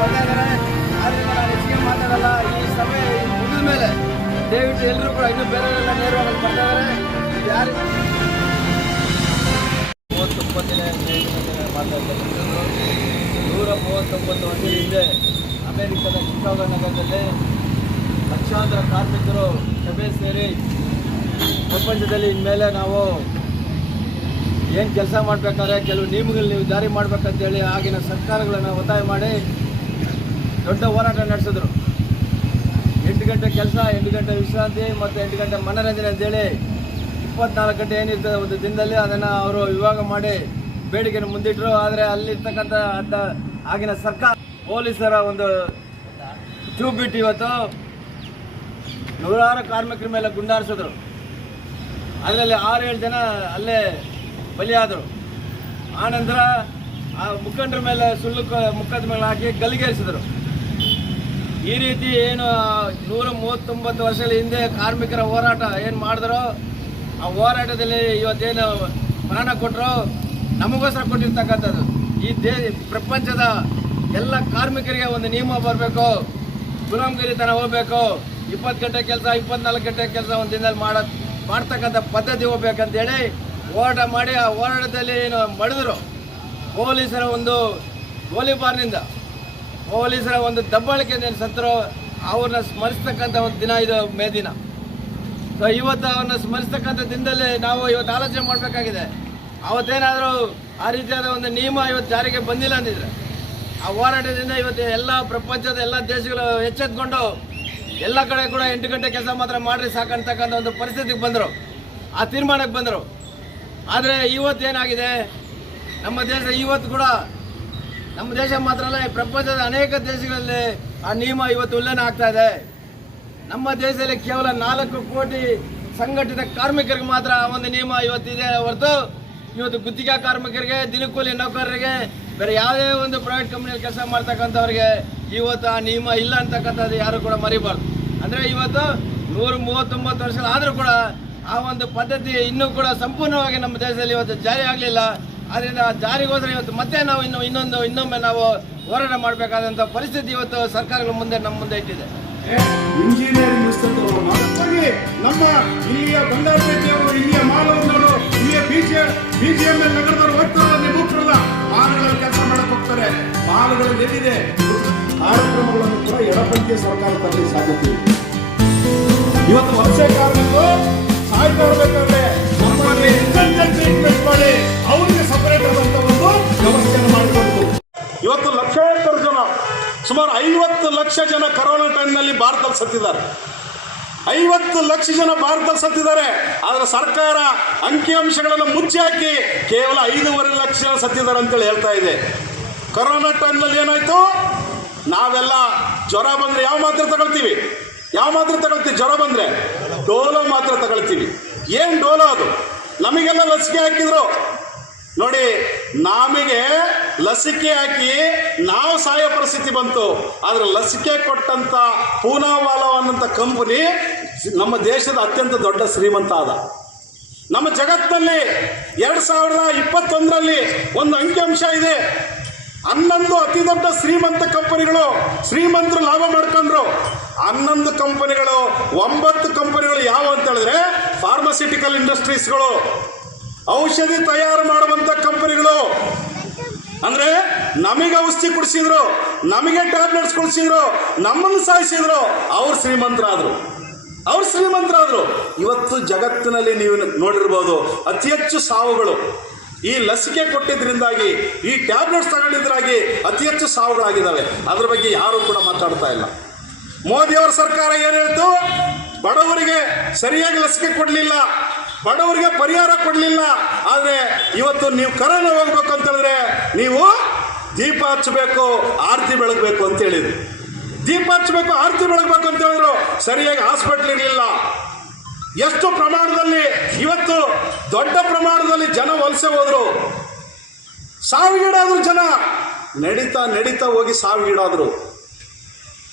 ಬರ್ತಾ ಇದ್ದಾರೆ. ಆದ್ದರಿಂದ ನಾನು ಹೆಚ್ಚಿಗೆ ಮಾತಾಡಲ್ಲ. ಈ ಸಭೆ ಮುಗಿದ ಮೇಲೆ ದಯವಿಟ್ಟು ಎಲ್ಲರೂ ಕೂಡ ಇನ್ನೂ ಬೇರೆಯವರೆಲ್ಲ ನೇರವಾಗಿ ಬರ್ತಾ ಇದ್ದಾರೆ. ಯಾರು 39ನೇ ಮಾತಾಡ್ತಾರೆ. 139 ವರ್ಷದ ಹಿಂದೆ ಅಮೆರಿಕದ ಶಿಕಾಗೋ ನಗರದಲ್ಲಿ ಲಕ್ಷಾಂತರ ಕಾರ್ಮಿಕರು ಸಭೆ ಸೇರಿ ಪ್ರಪಂಚದಲ್ಲಿ ಇನ್ಮೇಲೆ ನಾವು ಏನು ಕೆಲಸ ಮಾಡಬೇಕಾದ್ರೆ ಕೆಲವು ನಿಯಮಗಳು ನೀವು ಜಾರಿ ಮಾಡಬೇಕಂತೇಳಿ ಆಗಿನ ಸರ್ಕಾರಗಳನ್ನು ಒತ್ತಾಯ ಮಾಡಿ ದೊಡ್ಡ ಹೋರಾಟ ನಡೆಸಿದ್ರು. 8 ಗಂಟೆ ಕೆಲಸ, 8 ಗಂಟೆ ವಿಶ್ರಾಂತಿ ಮತ್ತು 8 ಗಂಟೆ ಮನೋರಂಜನೆ ಅಂತೇಳಿ 24 ಗಂಟೆ ಏನಿರ್ತದೆ ಒಂದು ದಿನದಲ್ಲಿ ಅದನ್ನು ಅವರು ವಿಭಾಗ ಮಾಡಿ ಬೇಡಿಕೆಯನ್ನು ಮುಂದಿಟ್ಟರು. ಆದರೆ ಅಲ್ಲಿರ್ತಕ್ಕಂಥ ಆಗಿನ ಸರ್ಕಾರ ಪೊಲೀಸರ ಒಂದು ಟ್ಯೂಬ್ ಬಿಟ್ಟು ಇವತ್ತು ನೂರಾರು ಕಾರ್ಮಿಕರ ಮೇಲೆ ಗುಂಡಾರಿಸಿದ್ರು. ಅದರಲ್ಲಿ 6-7 ಜನ ಅಲ್ಲೇ ಬಲಿಯಾದರು. ಆನಂತರ ಆ ಮುಖಂಡರ ಮೇಲೆ ಸುಳ್ಳು ಮುಖದ ಹಾಕಿ ಗಲ್ಲಿಗೇರಿಸಿದರು. ಈ ರೀತಿ ಏನು 139 ವರ್ಷಗಳ ಹಿಂದೆ ಕಾರ್ಮಿಕರ ಹೋರಾಟ ಏನು ಮಾಡಿದ್ರು, ಆ ಹೋರಾಟದಲ್ಲಿ ಇವತ್ತೇನು ಪ್ರಾಣ ಕೊಟ್ಟರು ನಮಗೋಸ್ಕರ ಕೊಟ್ಟಿರ್ತಕ್ಕಂಥದ್ದು. ಈ ಪ್ರಪಂಚದ ಎಲ್ಲ ಕಾರ್ಮಿಕರಿಗೆ ಒಂದು ನಿಯಮ ಬರಬೇಕು, ಗುಲಾಮಗಿರಿತನ ಹೋಗಬೇಕು, 20 ಗಂಟೆ ಕೆಲಸ 24 ಗಂಟೆ ಕೆಲಸ ಒಂದು ದಿನದಲ್ಲಿ ಮಾಡ್ತಕ್ಕಂಥ ಪದ್ಧತಿ ಹೋಗ್ಬೇಕಂತೇಳಿ ಹೋರಾಟ ಮಾಡಿ ಆ ಹೋರಾಟದಲ್ಲಿ ಏನು ಮಾಡಿದ್ರು. ಪೊಲೀಸರ ಒಂದು ಗೋಲಿಬಾರ್ನಿಂದ, ಪೊಲೀಸರ ಒಂದು ದಬ್ಬಾಳಿಕೆಯಿಂದ ಸತ್ತರು. ಅವ್ರನ್ನ ಸ್ಮರಿಸ್ತಕ್ಕಂಥ ಒಂದು ದಿನ ಇದು ಮೇ ದಿನ. ಸೊ ಇವತ್ತು ಅವ್ರನ್ನ ಸ್ಮರಿಸ್ತಕ್ಕಂಥ ದಿನದಲ್ಲಿ ನಾವು ಇವತ್ತು ಆಲೋಚನೆ ಮಾಡಬೇಕಾಗಿದೆ. ಅವತ್ತೇನಾದರೂ ಆ ರೀತಿಯಾದ ಒಂದು ನಿಯಮ ಇವತ್ತು ಜಾರಿಗೆ ಬಂದಿಲ್ಲ ಅಂದಿದ್ರೆ ಆ ಹೋರಾಟದಿಂದ ಇವತ್ತು ಎಲ್ಲ ಪ್ರಪಂಚದ ಎಲ್ಲ ದೇಶಗಳು ಎಚ್ಚೆತ್ಕೊಂಡು ಎಲ್ಲ ಕಡೆ ಕೂಡ 8 ಗಂಟೆ ಕೆಲಸ ಮಾತ್ರ ಮಾಡಿರಿ ಸಾಕಂತಕ್ಕಂಥ ಒಂದು ಪರಿಸ್ಥಿತಿಗೆ ಬಂದರು, ಆ ತೀರ್ಮಾನಕ್ಕೆ ಬಂದರು. ಆದರೆ ಇವತ್ತೇನಾಗಿದೆ, ನಮ್ಮ ದೇಶ ಇವತ್ತು ಕೂಡ ನಮ್ಮ ದೇಶ ಮಾತ್ರ ಅಲ್ಲ, ಪ್ರಪಂಚದ ಅನೇಕ ದೇಶಗಳಲ್ಲಿ ಆ ನಿಯಮ ಇವತ್ತು ಉಲ್ಲಂಘನೆ ಆಗ್ತಾ ಇದೆ. ನಮ್ಮ ದೇಶದಲ್ಲಿ ಕೇವಲ 4 ಕೋಟಿ ಸಂಘಟಿತ ಕಾರ್ಮಿಕರಿಗೆ ಮಾತ್ರ ಒಂದು ನಿಯಮ ಇವತ್ತಿದೆ ಹೊರತು ಇವತ್ತು ಗುತ್ತಿಗೆ ಕಾರ್ಮಿಕರಿಗೆ, ದಿನಕೂಲಿ ನೌಕರರಿಗೆ, ಬೇರೆ ಯಾವುದೇ ಒಂದು ಪ್ರೈವೇಟ್ ಕಂಪ್ನಿಯಲ್ಲಿ ಕೆಲಸ ಮಾಡ್ತಕ್ಕಂಥವ್ರಿಗೆ ಇವತ್ತು ಆ ನಿಯಮ ಇಲ್ಲ ಅಂತಕ್ಕಂಥದ್ದು ಯಾರು ಕೂಡ ಮರಿಬಾರ್ದು. ಅಂದರೆ ಇವತ್ತು 139 ವರ್ಷಗಳಾದರೂ ಕೂಡ ಆ ಒಂದು ಪದ್ಧತಿ ಇನ್ನೂ ಕೂಡ ಸಂಪೂರ್ಣವಾಗಿ ನಮ್ಮ ದೇಶದಲ್ಲಿ ಇವತ್ತು ಜಾರಿ ಆಗಲಿಲ್ಲ. ಆದ್ದರಿಂದ ಜಾರಿಗೋಸ್ಕರ ಇವತ್ತು ಮತ್ತೆ ನಾವು ಇನ್ನೊಮ್ಮೆ ನಾವು ಹೋರಾಟ ಮಾಡಬೇಕಾದಂಥ ಪರಿಸ್ಥಿತಿ ಇವತ್ತು ಸರ್ಕಾರಗಳ ಮುಂದೆ ನಮ್ಮ ಮುಂದೆ ಇಟ್ಟಿದೆ. ಇಂಜಿನಿಯರಿಂಗ್ ನಮ್ಮ ಇಲ್ಲಿಯ ಬಂಗಾರಪೇಟೆಯವರು, ಇಲ್ಲಿಯ ಮಾಲೂರಿನವರು, ಇಲ್ಲಿಯ BGML ನಗರದವರು ಹೋಗ್ತಾರಲ್ಲ, ನಿಮ್ಮೂರಲ್ಲ ಮಾಲುಗಳಲ್ಲಿ ಕೆಲಸ ಮಾಡಕ್ಕೆ ಹೋಗ್ತಾರೆ. ಮಾಲುಗಳಲ್ಲಿ ಎಲ್ಲಿದೆ ಕಾರ್ಯಕ್ರಮಗಳನ್ನು ಕೂಡ ಎಡಪಂಥೀಯ ಸರ್ಕಾರ ತರಲಿಕ್ಕೆ ಸಾಧ್ಯತೆ ಇದೆ. ಇವತ್ತು ವಲಸೆ ಕಾರ್ಮಿಕರು ಸಾಯ್ತಾ ಇರಬೇಕಾದ್ರೆ ನಮ್ಮಲ್ಲಿ ಇಂಟೆನ್ಸಿವ್ ಟ್ರೀಟ್ಮೆಂಟ್ ಮಾಡಿ ಅವರಿಗೆ ಸಪರೇಟ್ ಆದಂತ ಒಂದು ವ್ಯವಸ್ಥೆಯನ್ನು ಮಾಡಿಕೊಡ್ತು. ಇವತ್ತು ಲಕ್ಷಾಂತರ ಜನ, ಸುಮಾರು 50 ಲಕ್ಷ ಜನ ಕರೋನಾ ಟೈಮ್ನಲ್ಲಿ ಭಾರತದಲ್ಲಿ ಸತ್ತಿದ್ದಾರೆ. 50 ಲಕ್ಷ ಜನ ಭಾರತದಲ್ಲಿ ಸತ್ತಿದ್ದಾರೆ. ಆದರೆ ಸರ್ಕಾರ ಅಂಕಿಅಂಶಗಳನ್ನು ಮುಚ್ಚಿ ಹಾಕಿ ಕೇವಲ 5.5 ಲಕ್ಷ ಜನ ಸತ್ತಿದ್ದಾರೆ ಅಂತೇಳಿ ಹೇಳ್ತಾ ಇದೆ. ಕರೋನಾ ಟೈಮ್ನಲ್ಲಿ ಏನಾಯ್ತು, ನಾವೆಲ್ಲ ಜ್ವರ ಬಂದರೆ ಯಾವ ಮಾತ್ರೆ ತಗೊಳ್ತೀವಿ? ಜ್ವರ ಬಂದರೆ ಡೋಲೋ ಮಾತ್ರೆ ತಗೊಳ್ತೀವಿ. ಏನು ಡೋಲೋ ಅದು? ನಮಗೆಲ್ಲ ಲಸಿಕೆ ಹಾಕಿದ್ರು ನೋಡಿ, ನಮಗೆ ಲಸಿಕೆ ಹಾಕಿ ನಾವು ಸಾಯೋ ಪರಿಸ್ಥಿತಿ ಬಂತು. ಆದರೆ ಲಸಿಕೆ ಕೊಟ್ಟಂತ ಪೂನಾವಾಲಾ ಅನ್ನೋಂಥ ಕಂಪನಿ ನಮ್ಮ ದೇಶದ ಅತ್ಯಂತ ದೊಡ್ಡ ಶ್ರೀಮಂತ ಆದ. ನಮ್ಮ ಜಗತ್ತಿನಲ್ಲಿ 2021ರಲ್ಲಿ ಒಂದು ಅಂಕಿಅಂಶ ಇದೆ. 11 ಅತಿ ದೊಡ್ಡ ಶ್ರೀಮಂತ ಕಂಪನಿಗಳು, ಶ್ರೀಮಂತರು ಲಾಭ ಮಾಡ್ಕೊಂಡ್ರು. 11 ಕಂಪನಿಗಳು, 9 ಕಂಪನಿಗಳು ಯಾವ ಅಂತ ಹೇಳಿದ್ರೆ ಫಾರ್ಮಾಸ್ಯೂಟಿಕಲ್ ಇಂಡಸ್ಟ್ರೀಸ್ಗಳು, ಔಷಧಿ ತಯಾರು ಮಾಡುವಂತ ಕಂಪನಿಗಳು. ಅಂದ್ರೆ ನಮಗೆ ಔಷಧಿ ಕೊಡಿಸಿದ್ರು, ನಮಗೆ ಟ್ಯಾಬ್ಲೆಟ್ಸ್ ಕೊಡಿಸಿದ್ರು, ನಮ್ಮನ್ನು ಸಾಯಿಸಿದ್ರು. ಅವ್ರು ಶ್ರೀಮಂತರಾದ್ರು. ಇವತ್ತು ಜಗತ್ತಿನಲ್ಲಿ ನೀವು ನೋಡಿರ್ಬೋದು ಅತಿ ಹೆಚ್ಚು ಸಾವುಗಳು ಈ ಲಸಿಕೆ ಕೊಟ್ಟಿದ್ರಿಂದಾಗಿ, ಈ ಟ್ಯಾಬ್ಲೆಟ್ಸ್ ತಗೊಂಡಿದ್ರಾಗಿ ಅತಿ ಹೆಚ್ಚು ಸಾವುಗಳಾಗಿದ್ದಾವೆ. ಅದ್ರ ಬಗ್ಗೆ ಯಾರು ಕೂಡ ಮಾತಾಡ್ತಾ ಇಲ್ಲ. ಮೋದಿಯವರ ಸರ್ಕಾರ ಏನು ಹೇಳ್ತು, ಬಡವರಿಗೆ ಸರಿಯಾಗಿ ಲಸಿಕೆ ಕೊಡಲಿಲ್ಲ, ಬಡವರಿಗೆ ಪರಿಹಾರ ಕೊಡಲಿಲ್ಲ. ಆದರೆ ಇವತ್ತು ನೀವು ಕರೋನಾ ಹೋಗ್ಬೇಕು ಅಂತ ಹೇಳಿದ್ರೆ ನೀವು ದೀಪ ಹಚ್ಚಬೇಕು, ಆರತಿ ಬೆಳಗಬೇಕು ಅಂತ ಹೇಳಿದ್ರು. ದೀಪ ಹಚ್ಚಬೇಕು, ಆರತಿ ಬೆಳಗಬೇಕು ಅಂತ ಹೇಳಿದ್ರು. ಸರಿಯಾಗಿ ಹಾಸ್ಪಿಟ್ಲ್ ಇರಲಿಲ್ಲ. ಎಷ್ಟು ಪ್ರಮಾಣದಲ್ಲಿ ಇವತ್ತು ದೊಡ್ಡ ಪ್ರಮಾಣದಲ್ಲಿ ಜನ ವಲಸೆ ಹೋದ್ರು, ಸಾವಿಗೀಡಾದ್ರು. ಜನ ನಡೀತಾ ಹೋಗಿ ಸಾವಿಗೀಡಾದ್ರು.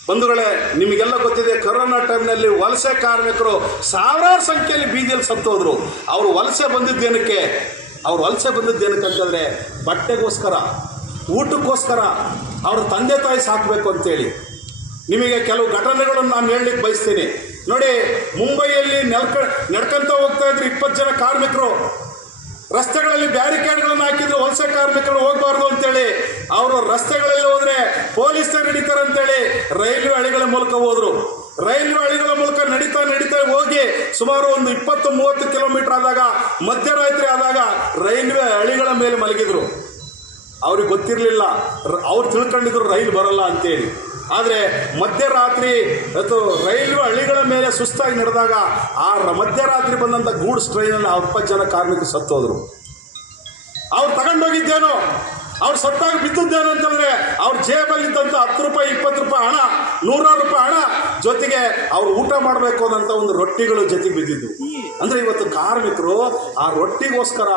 ಬಂಧುಗಳೇ, ನಿಮಗೆಲ್ಲ ಗೊತ್ತಿದೆ, ಕೊರೋನಾ ಟೈಮ್ನಲ್ಲಿ ವಲಸೆ ಕಾರ್ಮಿಕರು ಸಾವಿರಾರು ಸಂಖ್ಯೆಯಲ್ಲಿ ಬೀದಿಯಲ್ಲಿ ಸತ್ತೋದ್ರು. ಅವರು ವಲಸೆ ಬಂದಿದ್ದೇನಕ್ಕೆ ಅಂತಂದರೆ ಬಟ್ಟೆಗೋಸ್ಕರ, ಊಟಕ್ಕೋಸ್ಕರ, ಅವ್ರ ತಂದೆ ತಾಯಿ ಸಾಕಬೇಕು ಅಂತೇಳಿ. ನಿಮಗೆ ಕೆಲವು ಘಟನೆಗಳನ್ನು ನಾನು ಹೇಳಲಿಕ್ಕೆ ಬಯಸ್ತೀನಿ. ನೋಡಿ, ಮುಂಬೈಯಲ್ಲಿ ನಡ್ಕೊಂತ ಹೋಗ್ತಾ ಇದ್ರು 20 ಜನ ಕಾರ್ಮಿಕರು. ರಸ್ತೆಗಳಲ್ಲಿ ಬ್ಯಾರಿಕೇಡ್ಗಳನ್ನು ಹಾಕಿದ್ರು, ವಲಸೆ ಕಾರ್ಮಿಕರು ಹೋಗಬಾರ್ದು ಅಂತೇಳಿ. ಅವರು ರಸ್ತೆಗಳಲ್ಲಿ ಹೋದರೆ ಪೊಲೀಸರು ನಡೀತಾರೆ ಅಂತೇಳಿ ರೈಲ್ವೆ ಹಳಿಗಳ ಮೂಲಕ ಹೋದರು. ರೈಲ್ವೆ ಹಳಿಗಳ ಮೂಲಕ ನಡೀತಾ ಹೋಗಿ ಸುಮಾರು ಒಂದು 20-30 ಕಿಲೋಮೀಟರ್ ಆದಾಗ, ಮಧ್ಯರಾತ್ರಿ ಆದಾಗ ರೈಲ್ವೆ ಹಳಿಗಳ ಮೇಲೆ ಮಲಗಿದ್ರು. ಅವ್ರಿಗೆ ಗೊತ್ತಿರಲಿಲ್ಲ, ಅವ್ರು ತಿಳ್ಕೊಂಡಿದ್ರು ರೈಲು ಬರಲ್ಲ ಅಂತೇಳಿ. ಆದರೆ ಮಧ್ಯರಾತ್ರಿ ರೈಲ್ವೆ ಹಳಿಗಳ ಮೇಲೆ ಸುಸ್ತಾಗಿ ನಡೆದಾಗ ಆ ಮಧ್ಯರಾತ್ರಿ ಬಂದಂಥ ಗೂಡ್ಸ್ ಟ್ರೈನಲ್ಲಿ 20 ಜನ ಕಾರ್ಮಿಕರು ಸತ್ತೋದ್ರು. ಅವ್ರು ತಗೊಂಡೋಗಿದ್ದೇನೋ, ಅವ್ರು ಸತ್ತಾಗ ಬಿದ್ದಿದ್ದೇನೋ ಅಂತಂದರೆ ಅವ್ರ ಜೇಬಲ್ಲಿದ್ದಂಥ 10 ರೂಪಾಯಿ 20 ರೂಪಾಯಿ ಹಣ, 100 ರೂಪಾಯಿ ಹಣ, ಜೊತೆಗೆ ಅವ್ರು ಊಟ ಮಾಡಬೇಕು ಅನ್ನೋಂಥ ಒಂದು ರೊಟ್ಟಿಗಳು ಜೊತೆಗೆ ಬಿದ್ದಿದ್ದು. ಅಂದರೆ ಇವತ್ತು ಕಾರ್ಮಿಕರು ಆ ರೊಟ್ಟಿಗೋಸ್ಕರ,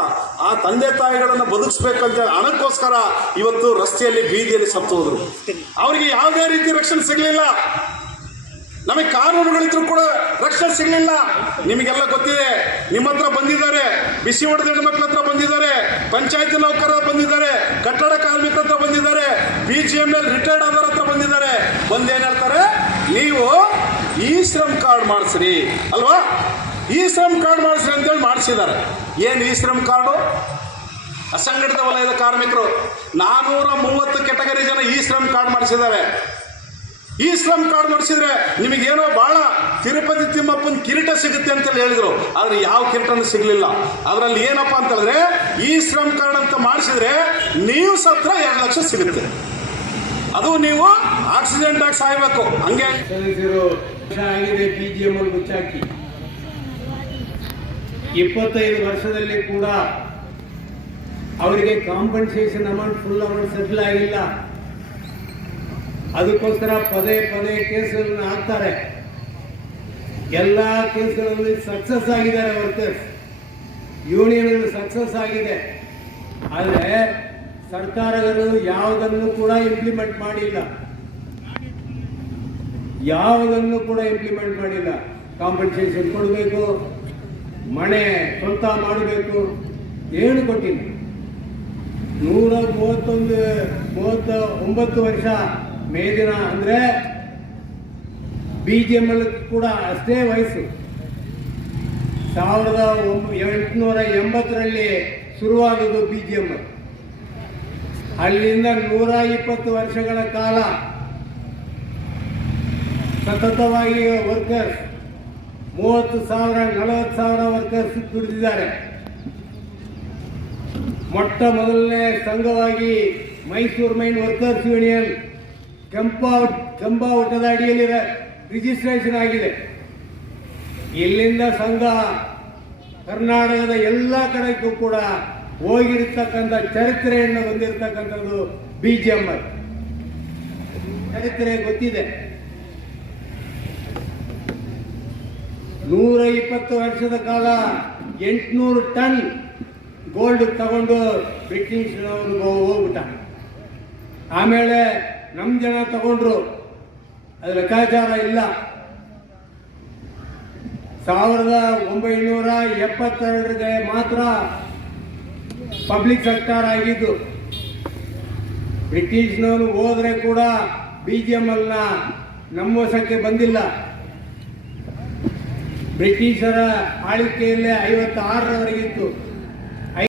ಆ ತಂದೆ ತಾಯಿಗಳನ್ನು ಬದುಕಿಸ್ಬೇಕಂತ ಹಣಕ್ಕೋಸ್ಕರ ಇವತ್ತು ರಸ್ತೆಯಲ್ಲಿ ಬೀದಿಯಲ್ಲಿ ಸತ್ತು ಹೋದ್ರು. ಅವರಿಗೆ ಯಾವುದೇ ರೀತಿ ರಕ್ಷಣೆ ಸಿಗಲಿಲ್ಲ. ನಮಗೆ ಕಾನೂನುಗಳಿದ್ರು ಕೂಡ ರಕ್ಷಣೆ ಸಿಗಲಿಲ್ಲ. ನಿಮಗೆಲ್ಲ ಗೊತ್ತಿದೆ. ನಿಮ್ಮ ಹತ್ರ ಬಂದಿದ್ದಾರೆ, ಬಿಸಿ ಹೊಡೆದ ಹೆಣ್ಮಕ್ಳ ಹತ್ರ ಬಂದಿದ್ದಾರೆ, ಪಂಚಾಯತಿ ನೌಕರರ ಬಂದಿದ್ದಾರೆ, ಕಟ್ಟಡ ಕಾರ್ಮಿಕರ ಹತ್ರ ಬಂದಿದ್ದಾರೆ, BGML ರಿಟೈರ್ಡ್ ಆದವ್ರ ಹತ್ರ ಬಂದಿದ್ದಾರೆ. ಬಂದೇನು ಹೇಳ್ತಾರೆ, ನೀವು ಈ ಶ್ರಮ್ ಕಾರ್ಡ್ ಮಾಡಿಸ್ರಿ ಅಲ್ವಾ, ಈ ಶ್ರಮ್ ಕಾರ್ಡ್ ಮಾಡಿಸ್ರಿ ಅಂತೇಳಿ ಮಾಡಿಸಿದ್ದಾರೆ. ಏನು ಈ ಶ್ರಮ್ ಕಾರ್ಡು? ಅಸಂಘಟಿತ ವಲಯದ ಕಾರ್ಮಿಕರು 430 ಕೆಟಗರಿ ಜನ ಈ ಶ್ರಮ್ ಕಾರ್ಡ್ ಮಾಡಿಸಿದ್ದಾರೆ. ಈ ಶ್ರಮ್ ಕಾರ್ಡ್ ಮಾಡಿಸಿದ್ರೆ ನಿಮಗೇನೋ ಭಾಳ ತಿರುಪತಿ ತಿಮ್ಮಪ್ಪನ ಕಿರೀಟ ಸಿಗುತ್ತೆ ಅಂತೇಳಿ ಹೇಳಿದರು. ಆದರೆ ಯಾವ ಕಿರೀಟನೂ ಸಿಗಲಿಲ್ಲ. ಅದರಲ್ಲಿ ಏನಪ್ಪ ಅಂತಂದರೆ, ಈ ಶ್ರಮ್ ಕಾರ್ಡ್ ಅಂತ ಮಾಡಿಸಿದ್ರೆ ನೀವು ಸತ್ರ 2 ಲಕ್ಷ ಸಿಗುತ್ತೆ. ಅದು ನೀವು ಆಕ್ಸಿಡೆಂಟ್ ಆಗಿ ಸಾಯಬೇಕು. ಹಂಗೆ ಆಗಿದೆ. BGML ಮುಚ್ಚಾಕಿ 25 ವರ್ಷದಲ್ಲಿ ಕೂಡ ಅವರಿಗೆ compensation amount, full amount settle ಆಗಿಲ್ಲ. ಅದಕ್ಕೋಸ್ಕರ ಪದೇ ಕೇಸ್ಗಳನ್ನು ಹಾಕ್ತಾರೆ. ಎಲ್ಲ ಕೇಸ್ಗಳಲ್ಲಿ ಸಕ್ಸಸ್ ಆಗಿದ್ದಾರೆ ವರ್ಕರ್ಸ್, ಯೂನಿಯನ್ ಸಕ್ಸಸ್ ಆಗಿದೆ. ಆದರೆ ಸರ್ಕಾರಗಳು ಯಾವುದನ್ನು ಕೂಡ ಇಂಪ್ಲಿಮೆಂಟ್ ಮಾಡಿಲ್ಲ. ಕಾಂಪನ್ಸೇಷನ್ ಕೊಡಬೇಕು, ಮನೆ ಸ್ವಂತ ಮಾಡಬೇಕು, ಏನು ಕೊಟ್ಟಿಲ್ಲ. 139 ವರ್ಷ ಮೇದಿನ ಅಂದರೆ BGML ಕೂಡ ಅಷ್ಟೇ ವಯಸ್ಸು. 1880ರಲ್ಲಿ ಶುರುವಾದದ್ದು BGML. ಅಲ್ಲಿಂದ 120 ವರ್ಷಗಳ ಕಾಲ ಸತತವಾಗಿ ವರ್ಕರ್ಸ್ 30,000-40,000 ವರ್ಕರ್ಸ್ ದುಡಿದಿದ್ದಾರೆ. ಮೊಟ್ಟ ಮೊದಲನೇ ಸಂಘವಾಗಿ ಮೈಸೂರು ಮೈನ್ ವರ್ಕರ್ಸ್ ಯೂನಿಯನ್ ಕೆಂಪಾವಟದ ಅಡಿಯಲ್ಲಿ ರಿಜಿಸ್ಟ್ರೇಷನ್ ಆಗಿದೆ. ಇಲ್ಲಿಂದ ಸಂಘ ಕರ್ನಾಟಕದ ಎಲ್ಲ ಕಡೆಗೂ ಕೂಡ ಹೋಗಿರ್ತಕ್ಕಂಥ ಚರಿತ್ರೆಯನ್ನು ಹೊಂದಿರತಕ್ಕಂಥದ್ದು BGML. ಚರಿತ್ರೆ ಗೊತ್ತಿದೆ. 120 ವರ್ಷದ ಕಾಲ 800 ಟನ್ ಗೋಲ್ಡ್ ತಗೊಂಡು ಬ್ರಿಟಿಷ್ನವರು ಹೋಗ್ಬಿಟ್ಟ. ಆಮೇಲೆ ನಮ್ಮ ಜನ ತಗೊಂಡ್ರು, ಅದು ಲೆಕ್ಕಾಚಾರ ಇಲ್ಲ. 1972ಗೆ ಮಾತ್ರ ಪಬ್ಲಿಕ್ ಸೆಕ್ಟರ್ ಆಗಿದ್ದು. ಬ್ರಿಟಿಷ್ನವರು ಹೋದ್ರೆ ಕೂಡ BGMLನ ನಮ್ಮ ವಶಕ್ಕೆ ಬಂದಿಲ್ಲ. ಬ್ರಿಟಿಷರ ಆಳ್ವಿಕೆಯಲ್ಲೇ 56ರವರೆಗಿತ್ತು.